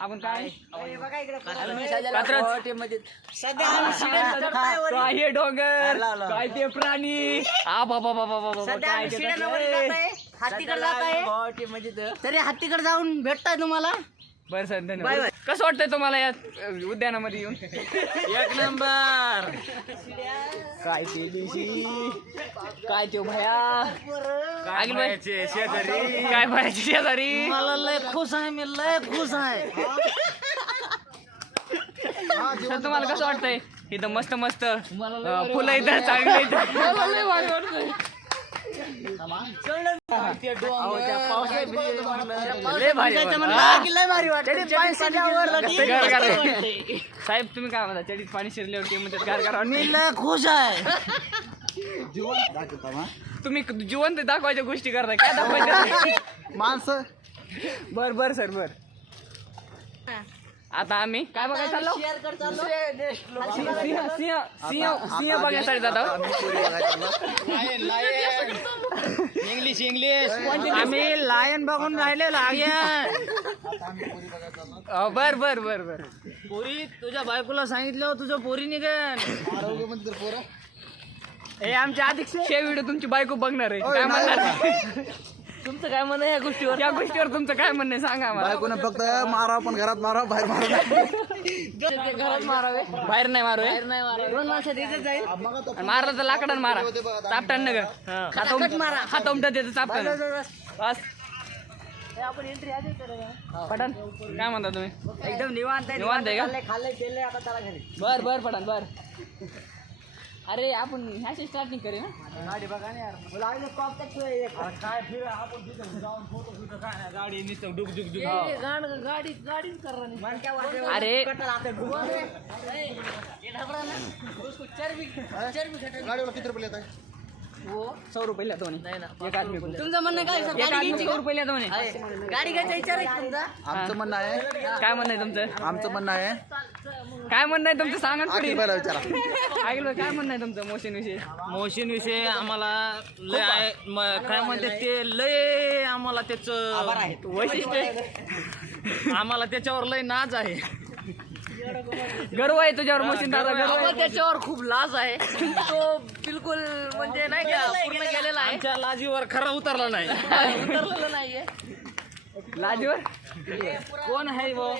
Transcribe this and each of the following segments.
आपण काय सध्या डोंगर काय ते प्राणी हत्तीकडे जात आहे तरी हत्तीकडे जाऊन भेटताय तुम्हाला. बरं सर धन्यवाद. कसं वाटतंय तुम्हाला या उद्यानामध्ये येऊन? एक नंबर. काय ते दिवशी काय ते भया काय शेजारी काय भयाची शेजारी मला लय खुश आहे, मी लय खुश आहे. सर तुम्हाला कसं वाटतंय इथं मस्त मस्त फुलं इथं चांगले लय भारी वाटतंय. लय भारी वाटतं. साहेब तुम्ही काय म्हणता चडीत पाणी शिरल्यावर ते म्हणतात गार मी लय खुश आहे. तुम्ही जिवंत दाखवायच्या गोष्टी करताय काय दाखवायच्या माणसं. बर सर बर. आता आम्ही काय बघायला चाललो? सिंह बघण्यासाठी जातो. इंग्लिश आम्ही लायन बघून राहिले. लायन बर पोरी तुझ्या बायकोला सांगितलं तुझं पोरी निघेन. हे आमच्या अध्यक्ष व्हिडिओ तुमची बायको बघणार आहे. काय म्हणणार तुमचं काय म्हणणं या गोष्टीवर? या गोष्टीवर तुमचं काय म्हणणं आहे सांगा मला. बायकोने फक्त मारा पण घरात मारा बाहेर मारा घरात मारावे, बाहेर नाही मारू दोन माणसं तिथे जाईल. मारला तर लाकडानं मारा चापटान नगर हात उमटत येतं चापटान. बस आपण एंट्री आधी पठाण काय म्हणता तुम्ही? एकदम निवांत निवांत आहे का? खाल्ले केले आता त्याला घरी. बर पठाण बर. अरे आपण ह्याची स्टार्टिंग करे ना गाडी बघा ना यार. काय फिर आपण तिथे जाऊन फोटो बिटो काय नाही गाडी नुसतं डुक डुक डुक. गाडीच करा. अरे गाडीवर किती रुपये येत आहे? 100 रुपये लेतो एक आदमी को. तुमचं म्हणणं काय? एक आदमी 100 रुपये लेतो म्हणे. गाडी घ्यायचा विचार आहे तुमचा? आमचं म्हणणं आहे काय म्हणणं आहे तुमचं? आमचं म्हणणं आहे काय म्हणणं आहे तुमचं सांगा ना पुढे. पहिला विचारा. ऐकलं काय म्हणणं आहे तुमचं मोशन विषयी? आम्हाला लय आहे काय म्हणतात ते लय आम्हाला त्याचं वैशिष्ट्य आम्हाला त्याच्यावर लय नाज आहे. गर्व आहे तुझ्यावर मोशन दादा गर्व आहे. त्याच्यावर खूप लाज आहे. तो बिलकुल म्हणजे नाही का पूर्ण गेलेला आहे. आमच्या लाजीवर खरा उतरला नाही. उतरलेलं नाहीये. लाजीवर कोण आहे वो?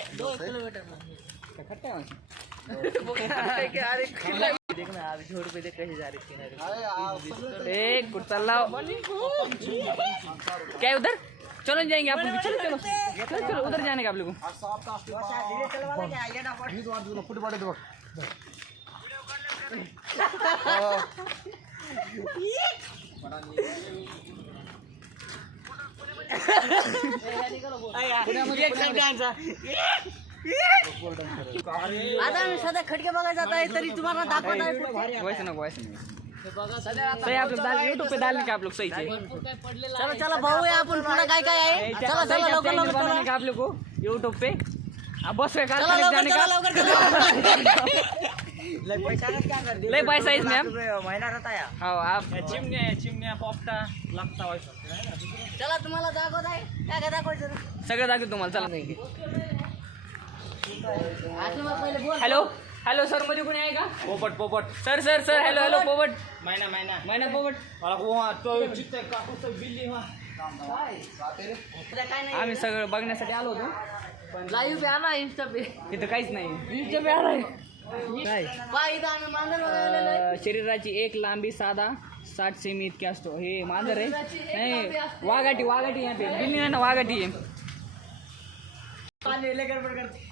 एक कुछ चल रहा क्या उधर चलो जाएंगे आप लोग. चलो उधर जाने का आप लोगों फुटी पाडे बघ. आता आम्ही सध्या खडके बघायला जात आहे तरी तुम्हाला दाखवत आहे. वैसे नहीं सही आप लोग डाल यूट्यूब पे डालने का आप लोग सही चाहिए. चला भाऊ आपण पुन्हा काय काय आहे. चला लवकर बनाने का आप लोग को यूट्यूब पे अब बस में कार जाने का लय पैसा इसमें आप महिना रहता है. हाँ आप चिमण्या पोपटा लागता व्हायचं. चला तुम्हाला दाखवत आहे. काय काय दाखवायचं सगळं दाखवतो तुम्हाला चला. पहिले बोल. हॅलो सर मध्ये कोणी आहे का? पोपट सर हॅलो पोपट महिना पोपट. बिल्ली काय नाही. आम्ही सगळं बघण्यासाठी आलो होतो पण लाईव्ह पे आला इंस्टा पे. इथं काहीच नाही. इंस्टा पे आलाय काय इथं आम्ही मांजर बघायला आलेलो आहे. शरीराची एक लांबी साधा 60 सेमी इतकी असतो. हे मांजर आहे नाही वाघाटी यहाँ पे बिल्ली आहे ना वाघाटी आहे. पाणी लेकर करते.